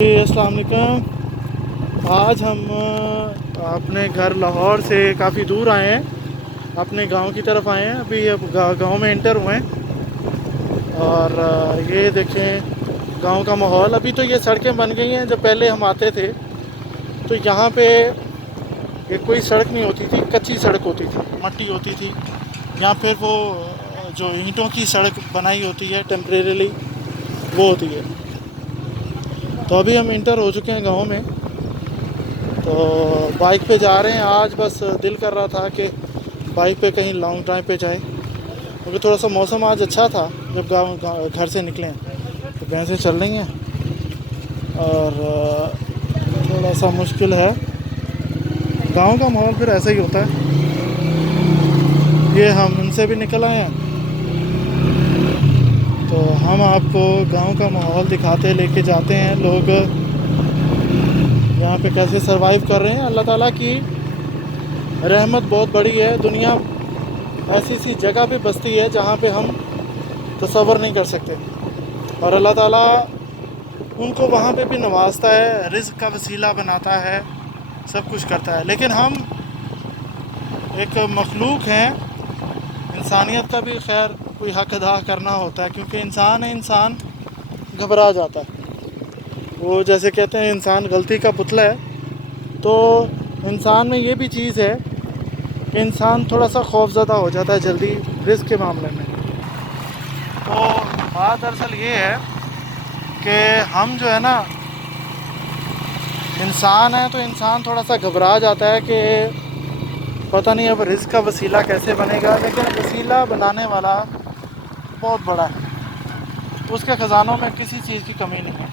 السلام علیکم۔ آج ہم اپنے گھر لاہور سے کافی دور آئے ہیں، اپنے گاؤں کی طرف آئے ہیں۔ ابھی گاؤں میں انٹر ہوئے ہیں اور یہ دیکھیں گاؤں کا ماحول۔ ابھی تو یہ سڑکیں بن گئی ہیں، جب پہلے ہم آتے تھے تو یہاں پہ کوئی سڑک نہیں ہوتی تھی، کچی سڑک ہوتی تھی، مٹی ہوتی تھی، یا پھر وہ جو اینٹوں کی سڑک بنائی ہوتی ہے ٹیمپریریلی وہ ہوتی ہے۔ تو ابھی ہم انٹر ہو چکے ہیں گاؤں میں، تو بائک پہ جا رہے ہیں۔ آج بس دل کر رہا تھا کہ بائک پہ کہیں لانگ ڈرائیو پہ جائے، کیونکہ تھوڑا سا موسم آج اچھا تھا۔ جب گھر سے نکلیں تو بھینسیں چل رہی ہیں اور تھوڑا سا مشکل ہے۔ گاؤں کا ماحول پھر ایسا ہی ہوتا ہے۔ یہ ہم ان سے بھی نکل آئے ہیں، تو ہم آپ کو گاؤں کا ماحول دکھاتے لے کے جاتے ہیں، لوگ یہاں پہ کیسے سروائیو کر رہے ہیں۔ اللہ تعالیٰ کی رحمت بہت بڑی ہے۔ دنیا ایسی سی جگہ پہ بستی ہے جہاں پہ ہم تصور نہیں کر سکتے، اور اللہ تعالیٰ ان کو وہاں پہ بھی نوازتا ہے، رزق کا وسیلہ بناتا ہے، سب کچھ کرتا ہے۔ لیکن ہم ایک مخلوق ہیں، انسانیت کا بھی خیر کوئی حق ادا کرنا ہوتا ہے، کیونکہ انسان ہے، انسان گھبرا جاتا ہے۔ وہ جیسے کہتے ہیں انسان غلطی کا پتلا ہے، تو انسان میں یہ بھی چیز ہے کہ انسان تھوڑا سا خوف زدہ ہو جاتا ہے جلدی رزق کے معاملے میں۔ تو بات دراصل یہ ہے کہ ہم جو ہے نا انسان ہیں، تو انسان تھوڑا سا گھبرا جاتا ہے کہ پتہ نہیں اب رزق کا وسیلہ کیسے بنے گا۔ لیکن وسیلہ بنانے والا بہت بڑا ہے، اس کے خزانوں میں کسی چیز کی کمی نہیں ہے۔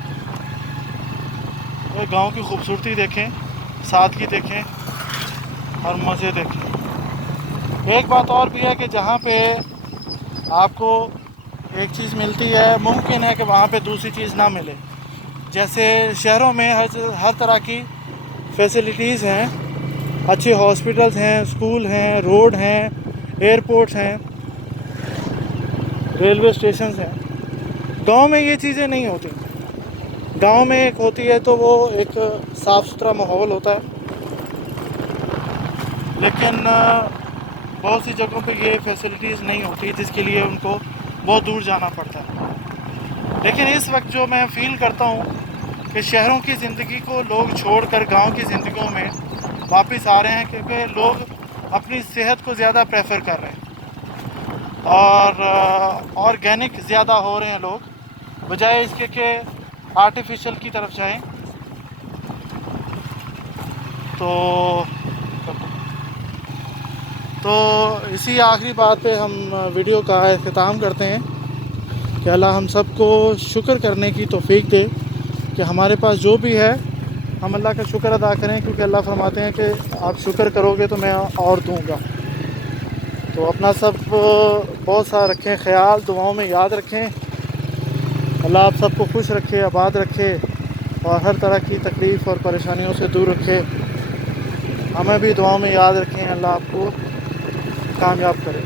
گاؤں کی خوبصورتی دیکھیں، سادگی دیکھیں اور مزے دیکھیں۔ ایک بات اور بھی ہے کہ جہاں پہ آپ کو ایک چیز ملتی ہے، ممکن ہے کہ وہاں پہ دوسری چیز نہ ملے۔ جیسے شہروں میں ہر طرح کی فیسلٹیز ہیں، اچھے ہاسپٹلز ہیں، اسکول ہیں، روڈ ہیں، ایئرپورٹس ہیں، ریلوے اسٹیشنز ہیں۔ گاؤں میں یہ چیزیں نہیں ہوتی۔ گاؤں میں ایک ہوتی ہے تو وہ ایک صاف ستھرا ماحول ہوتا ہے، لیکن بہت سی جگہوں پہ یہ فیسلٹیز نہیں ہوتی، جس کے لیے ان کو بہت دور جانا پڑتا ہے۔ لیکن اس وقت جو میں فیل کرتا ہوں کہ شہروں کی زندگی کو لوگ چھوڑ کر گاؤں کی زندگیوں میں واپس آ رہے ہیں، کیونکہ لوگ اپنی صحت کو زیادہ پریفر کر رہے ہیں اور آرگینک زیادہ ہو رہے ہیں لوگ، بجائے اس کے کہ آرٹیفیشل کی طرف جائیں۔ تو اسی آخری بات پہ ہم ویڈیو کا اختتام کرتے ہیں کہ اللہ ہم سب کو شکر کرنے کی توفیق دے کہ ہمارے پاس جو بھی ہے ہم اللہ کا شکر ادا کریں، کیونکہ اللہ فرماتے ہیں کہ آپ شکر کرو گے تو میں اور دوں گا۔ تو اپنا سب بہت سارا رکھیں خیال، دعاؤں میں یاد رکھیں۔ اللہ آپ سب کو خوش رکھے، آباد رکھے اور ہر طرح کی تکلیف اور پریشانیوں سے دور رکھے۔ ہمیں بھی دعاؤں میں یاد رکھیں، اللہ آپ کو کامیاب کرے۔